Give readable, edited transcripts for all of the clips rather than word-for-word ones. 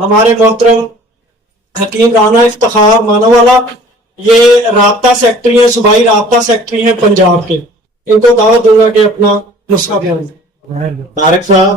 हमारे मोहतरम हकीम राना इफ्तिखार मानोवाला, ये राब्ता सेक्रेटरी हैं, सूबाई राब्ता सेक्रेटरी हैं पंजाब के। इनको दावत दूंगा कि अपना नुस्खा बयान दें। तारिक साहब,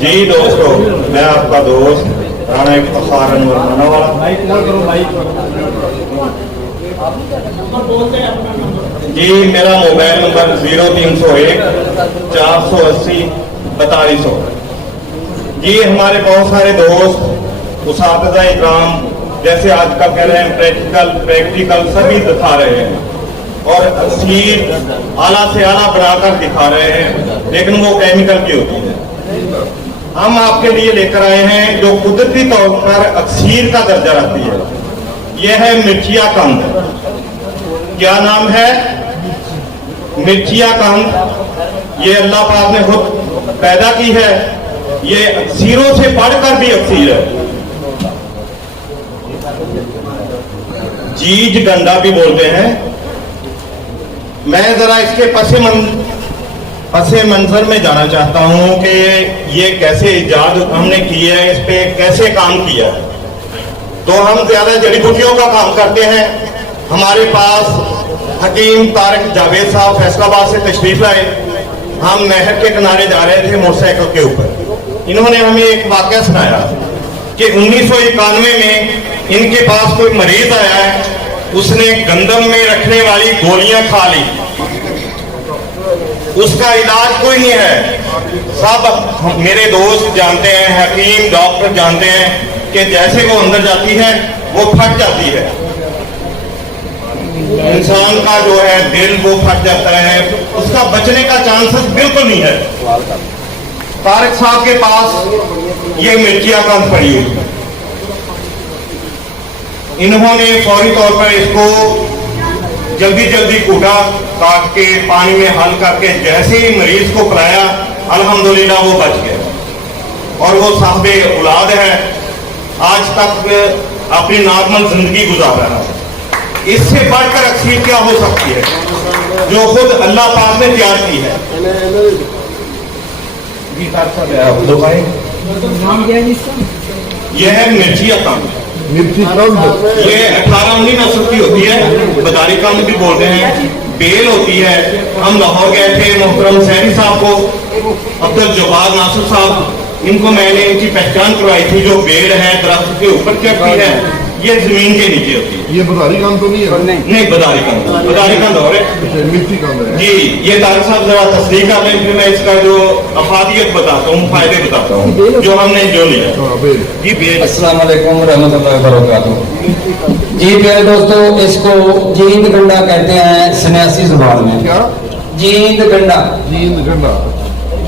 जी दोस्तों, मैं आपका दोस्त राना इफ्तिखार अनवर मानोवाला। जी, मेरा मोबाइल नंबर 0301 480 4200। जी, हमारे बहुत सारे दोस्त उस्ताद इकराम जैसे आजकल कह रहे हैं प्रैक्टिकल सभी दिखा रहे हैं और तस्वीर आला से आला बनाकर दिखा रहे हैं, लेकिन वो केमिकल की होती है। हम आपके लिए लेकर आए हैं जो कुदरती तौर पर अक्सीर का दर्जा रखती है। यह है मिर्चिया कंद। क्या नाम है? मिर्चिया कंद। ये अल्लाह पाक ने खुद पैदा की है। ये अक्सीरों से बढ़कर भी अक्सीर है। जीज गंडा भी बोलते हैं। मैं जरा इसके पसे मंजर में जाना चाहता हूं कि ये कैसे इजाद हमने की है, इस पे कैसे काम किया है। तो हम ज्यादा जड़ी बूटियों का काम करते हैं। हमारे पास हकीम तारिक जावेद साहब फैसलाबाद से तशरीफ लाए। हम नहर के किनारे जा रहे थे मोटरसाइकिल के ऊपर। इन्होंने हमें एक वाकया सुनाया कि 1991 में इनके पास कोई मरीज आया है, उसने गंदम में रखने वाली गोलियां खा ली, उसका इलाज कोई नहीं है। सब मेरे दोस्त जानते हैं, हकीम डॉक्टर जानते हैं कि जैसे वो अंदर जाती है वो फट जाती है। इंसान का जो है दिल वो फट जाता है, उसका बचने का चांसेस बिल्कुल नहीं है। तारिक साहब के पास ये मिर्चिया कंद पड़ी हुई। इन्होंने फौरी तौर पर इसको जल्दी जल्दी कूटा, काट के पानी में हल करके जैसे ही मरीज को पिलाया, अल्हम्दुलिल्लाह वो बच गया और वो साहबे औलाद है, आज तक अपनी नॉर्मल जिंदगी गुजार रहा है। इससे बढ़कर अक्सीर क्या हो सकती है जो खुद अल्लाह पाक ने तैयार की है। यह है मिर्चिया कंद। ये 18-19 नस्ल की होती है। बदारी कंद भी बोलते हैं, बेल होती है। हम लाहौर गए थे, मोहतरम सहरी साहब को, अब्दुल जब्बार नासिर साहब, इनको मैंने इनकी पहचान करवाई थी। जो बेल है दरख्त के ऊपर चढ़ती है, ये जमीन के नीचे होती है। ये बदारी कंद तो नहीं है? नहीं, बदारी कंद और है। मिर्ची कंद है जी। ये तारिक साहब जरा तस्दीक कर लें, फिर मैं इसका जो अफादियत बताता हूँ, फायदे बताता हूँ जो हमने जो लिया। जी बेल। अस्सलाम वालेकुम रहमतुल्लाहि व बरकातहू। जी प्यारे दोस्तों, इसको जींद गंडा कहते हैं सन्यासी जुबान में। क्या? जींद गंडा। जींद गंडा।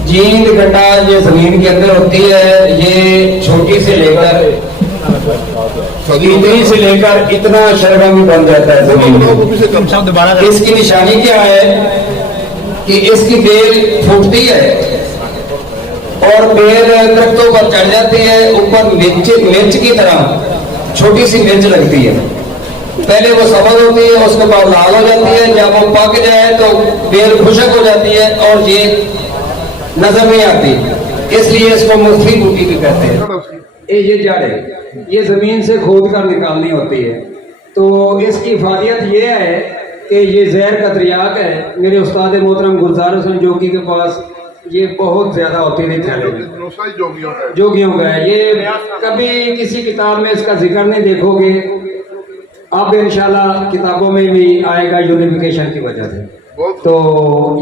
जींद गंडा ये जमीन के अंदर होती है। ये छोटी से लेकर इतनी से लेकर इतना शरगा भी बन जाता है जमीन में। इसकी निशानी क्या है कि इसकी बेल फूटती है और बेल दरख्तों पर चढ़ जाती है। ऊपर मिर्च की तरह छोटी सी मिर्च लगती है। पहले वो सब्ज होती है, उसके बाद लाल हो जाती है। जब वो पक जाए तो बेल खुशक हो जाती है और ये नजर नहीं आती, इसलिए इसको मुफ्ती बूटी भी कहते हैं। ये जड़ है, ये जमीन से खोद कर निकालनी होती है। तो इसकी इफादियत ये है कि ये जहर का त्रियाक है। मेरे उस्ताद मोहतरम गुलजार हुसैन जोगी के पास ये बहुत ज्यादा होती थी जोगियों का है। ये कभी किसी किताब में इसका जिक्र नहीं देखोगे, अब इंशाल्लाह किताबों में भी आएगा यूनिफिकेशन की वजह से। तो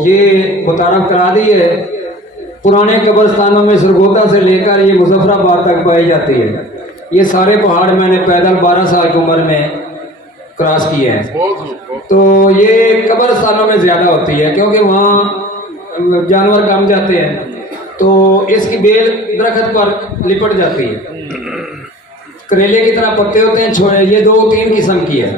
ये मुतारफ करा दी है। पुराने कब्रिस्तानों में सरगोदा से लेकर ये मुजफ्फराबाद तक पाई जाती है। ये सारे पहाड़ मैंने पैदल 12 साल की उम्र में क्रॉस किए हैं। तो ये कब्रिस्तानों में ज्यादा होती है क्योंकि वहाँ जानवर कम जाते हैं, तो इसकी बेल दरख्त पर लिपट जाती है। करेले की तरह पत्ते होते हैं। ये 2-3 किस्म की है,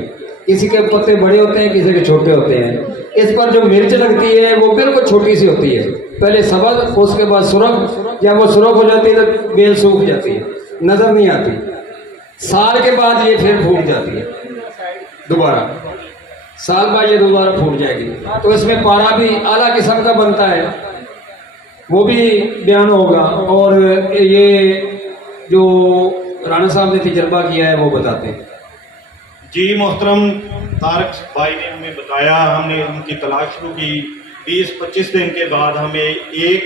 किसी के पत्ते बड़े होते हैं, किसी के छोटे होते हैं। इस पर जो मिर्च लगती है वो बिल्कुल छोटी सी होती है, पहले सब्ज, उसके बाद सुरख। जब वो सुरख हो जाती है तो बेल सूख जाती है, नजर नहीं आती। साल के बाद ये फिर फूट जाती है। दोबारा, साल बाद ये दोबारा फूट जाएगी। तो इसमें पारा भी आला किस्म का बनता है, वो भी बयान होगा, और ये जो राणा साहब ने तजर्बा किया है वो बताते हैं। जी मोहतरम तारक भाई ने हमें बताया, हमने उनकी तलाश शुरू की। 20-25 दिन के बाद हमें एक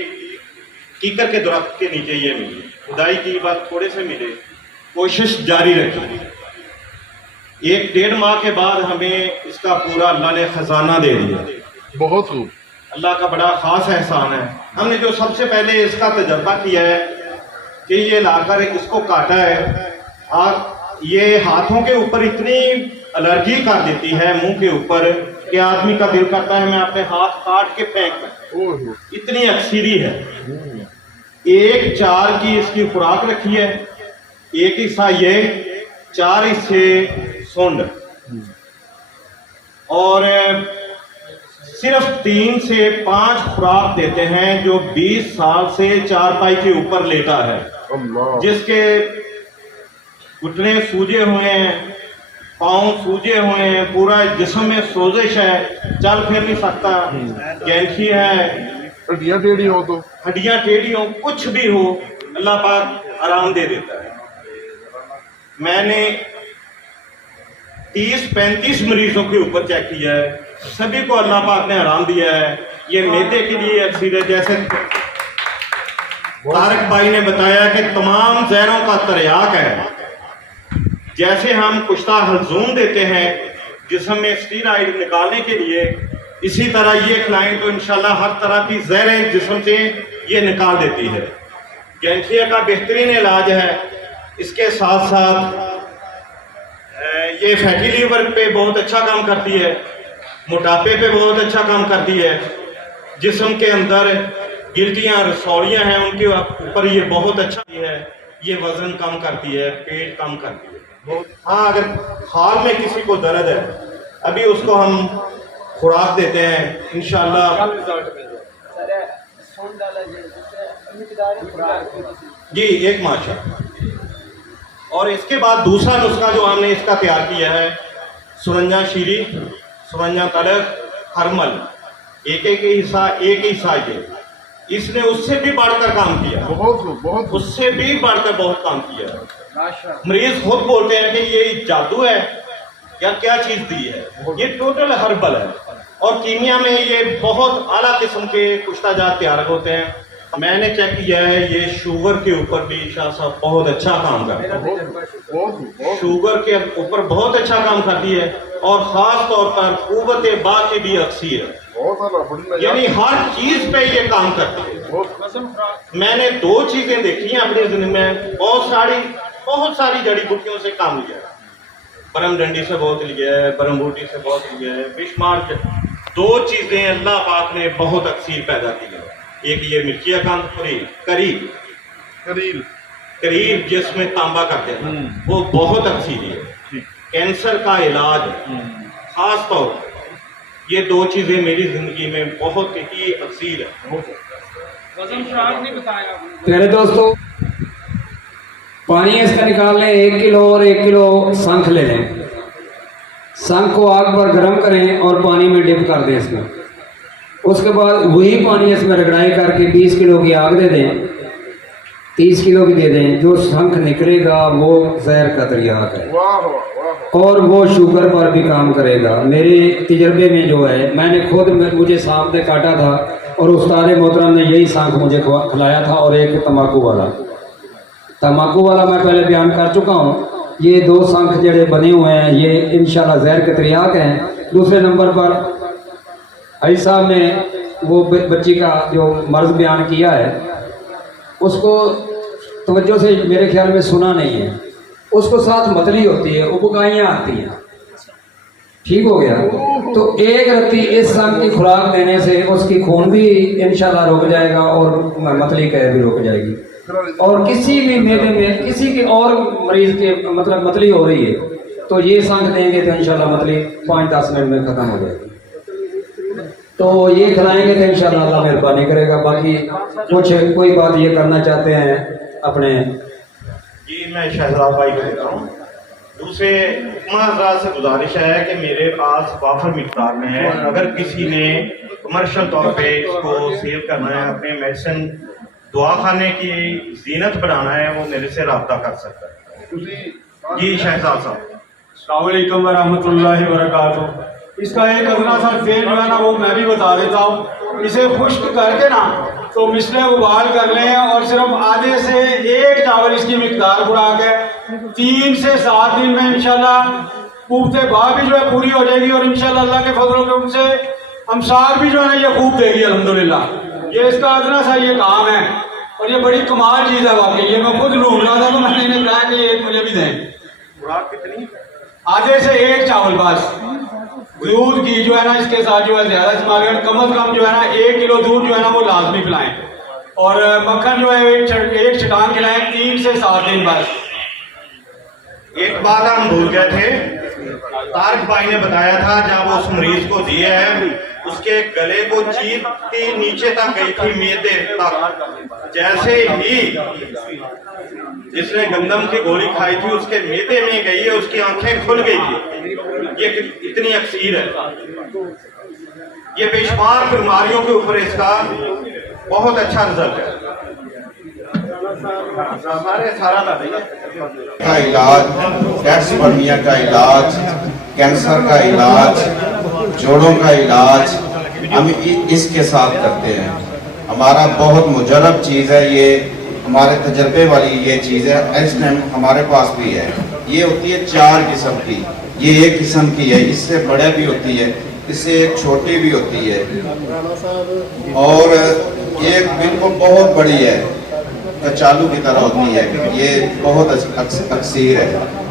कीकर के दरख्त के नीचे ये मिली, खुदाई की बात थोड़े से मिले, कोशिश जारी रखी। 1-1.5 माह के बाद हमें इसका पूरा अल्लाह ने खजाना दे दिया। बहुत खूब। अल्लाह का बड़ा खास एहसान है। हमने जो सबसे पहले इसका तजर्बा किया है कि ये लाकर इसको काटा है, और ये हाथों के ऊपर इतनी एलर्जी कर देती है, मुंह के ऊपर, कि आदमी का दिल करता है मैं अपने हाथ काट के फेंक दूं। ओहो। इतनी अक्सीरी है। 1-4 की इसकी खुराक रखी है, 1 हिस्सा ये, 4 हिस्से सुंड, और सिर्फ 3 से 5 खुराक देते हैं जो 20 साल से चारपाई के ऊपर लेटा है, अल्लाह। जिसके घुटने सूजे हुए हैं, पाँव सूजे हुए हैं, पूरा जिस्म में सोजिश है, चल फिर नहीं सकता, गैंठी है, हड्डियां टेढ़ी हो तो हड्डियां टेढ़ी हो, कुछ भी हो, अल्लाह पाक आराम दे देता है। मैंने 30-35 मरीजों के ऊपर चेक किया है, सभी को अल्लाह पाक ने आराम दिया है। ये मैदे के लिए अक्सीर है, जैसे तारक भाई ने बताया कि तमाम जहरों का तरियाक है। जैसे हम कुश्ता हलजूम देते हैं जिस्म में स्टीरॉइड निकालने के लिए, इसी तरह ये खिलाएं तो इंशाल्लाह हर तरह की जहरें जिस्म से ये निकाल देती है। गैंठिया का बेहतरीन इलाज है। इसके साथ साथ ये फैटी लीवर पे बहुत अच्छा काम करती है, मोटापे पे बहुत अच्छा काम करती है, जिस्म के अंदर गिल्टियाँ रसौलियाँ हैं उनके ऊपर ये बहुत अच्छा है, ये वजन कम करती है, पेट कम करती है। हाँ, अगर हाल में किसी को दर्द है, अभी उसको हम खुराक देते हैं इंशाल्लाह। जी 1 माशा। और इसके बाद दूसरा नुस्खा जो हमने इसका तैयार किया है, सुरंजा शीरी, सुरंजा तड़क, हरमल, एक हिस्सा ये, इसने उससे भी बढ़कर काम किया, बहुत उससे भी बढ़कर बहुत काम किया। मरीज खुद बोलते हैं कि ये जादू है या क्या चीज दी है, ये टोटल हर्बल है, और कीमिया में ये बहुत आला किस्म के कुश्ताजात तैयार होते हैं। मैंने चेक किया है, ये शुगर के ऊपर भी शाह साहब बहुत अच्छा काम करते हैं, शुगर के ऊपर बहुत अच्छा काम करती है, और खास तौर पर कुव्वत बा की भी अक्सीर है, यानी हर चीज पे ये काम करती है। मैंने 2 चीजें देखी हैं अपनी जिंदगी में, बहुत सारी जड़ी बूटियों से काम लिया है, परम डंडी से बहुत लिया है, परम बूटी से बहुत लिया है, बिशमार। 2 चीजें अल्लाह पाक ने बहुत अक्सीर पैदा की है, एक ये मिर्चिया कांतपुरी, करीब जिसमें तांबा करते हैं, वो बहुत अक्सीरी है। कैंसर का इलाज खास तौर पर ये 2 चीजें मेरी जिंदगी में बहुत ही अक्सीर है। प्यारे दोस्तों, पानी इसका निकाल लें 1 किलो, और 1 किलो शंख ले लें। शंख को आग पर गर्म करें और पानी में डिप कर दें इसमें। उसके बाद वही पानी इसमें रगड़ाई करके 20 किलो की आग दे दें, 30 किलो की दे दें। जो शंख निकलेगा वो जहर का तरियाक है, और वो शुगर पर भी काम करेगा। मेरे तजर्बे में जो है, मैंने खुद मुझे सांप ने काटा था, और उस्ताद मोहतरम ने यही शंख मुझे खिलाया था, और एक तम्बाकू वाला मैं पहले बयान कर चुका हूँ। ये 2 शंख जड़े बने हुए हैं, ये इंशाल्लाह जहर के तरियाक हैं। दूसरे नंबर पर भाई साहब ने वो बच्ची का जो मर्ज बयान किया है, उसको तवज्जो से मेरे ख्याल में सुना नहीं है। उसको साथ मतली होती है, उपकाइयाँ आती हैं, ठीक हो गया। तो 1 रत्ती इस शंख की खुराक देने से उसकी खून भी इंशाल्लाह रुक जाएगा, और मतली कह भी रुक जाएगी। और किसी भी मेले में किसी के और मरीज के मतलब मतली हो रही है, तो ये शंख देंगे तो इंशाल्लाह मतली 5-10 मिनट में खत्म हो जाएगी। तो ये खिलाएंगे तो इंशाल्लाह अल्लाह मेहरबानी करेगा। बाकी कुछ कोई बात ये करना चाहते हैं अपने? जी मैं शहजाद भाई को देता हूँ। दूसरे हजरात से गुजारिश है कि मेरे पास वाफर मिकदार में है, अगर किसी ने कमर्शियल तौर पे इसको सेल करना है, अपने मेडिसिन दुआ खाने की जीनत बनाना है, वो मेरे से रब्ता कर सकता है। जी शहजाद साहब। अस्सलाम वालेकुम वरहमतुल्लाहि वबरकातुहू। इसका एक अदना सा फेल जो है ना वो मैं भी बता देता हूँ। इसे खुश्क करके ना तो मिसले उबाल कर लें और सिर्फ आधे से एक चावल इसकी मिकदार बढ़ा के 3 से 7 दिन में इंशाल्लाह कुफ्ते बाह भी जो है पूरी हो जाएगी और इंशाल्लाह अल्लाह के फजलों के उनसे अमसार भी जो है ना ये खूब देगी अल्हम्दुलिल्लाह। ये इसका अदना सा ये काम है और ये बड़ी कमाल चीज़ है वाकई। ये मैं खुद ढूंढ रहा था तो मैंने इन्हें कहा कि ये मुझे भी दें। खुराक कितनी? आधे से एक चावल बस। दूध घी जो है ना इसके साथ जो है ज्यादा इस्तेमाल करें, कम अज कम जो है ना 1 किलो दूध जो है ना वो लाजमी पिलाएं और मक्खन जो है एक छटान खिलाएं 3 से 7 दिन बस। एक बात हम भूल गए थे, तारक भाई ने बताया था जब उस मरीज को दिए हैं उसके गले को चीरती नीचे तक गई थी, मेदे तक। जैसे ही जिसने गंदम की गोली खाई थी उसके मेदे में गई है, उसकी आंखें खुल गई थी। ये इतनी अक्सीर है। ये बेशुमार बीमारियों के ऊपर इसका बहुत अच्छा रिजल्ट है। का इलाज, टैक्सबर्निया का इलाज, कैंसर का इलाज, जोड़ों का इलाज हम इसके साथ करते हैं। हमारा बहुत मुजरब चीज़ है ये, हमारे तजर्बे वाली ये चीज़ है। इस टाइम हमारे पास भी है। ये होती है 4 किस्म की, ये 1 किस्म की है, इससे बड़े भी होती है, इससे एक छोटी भी होती है और एक बिल्कुल बहुत बड़ी है, कचालू की तरह होती है। ये बहुत अक्सीर है।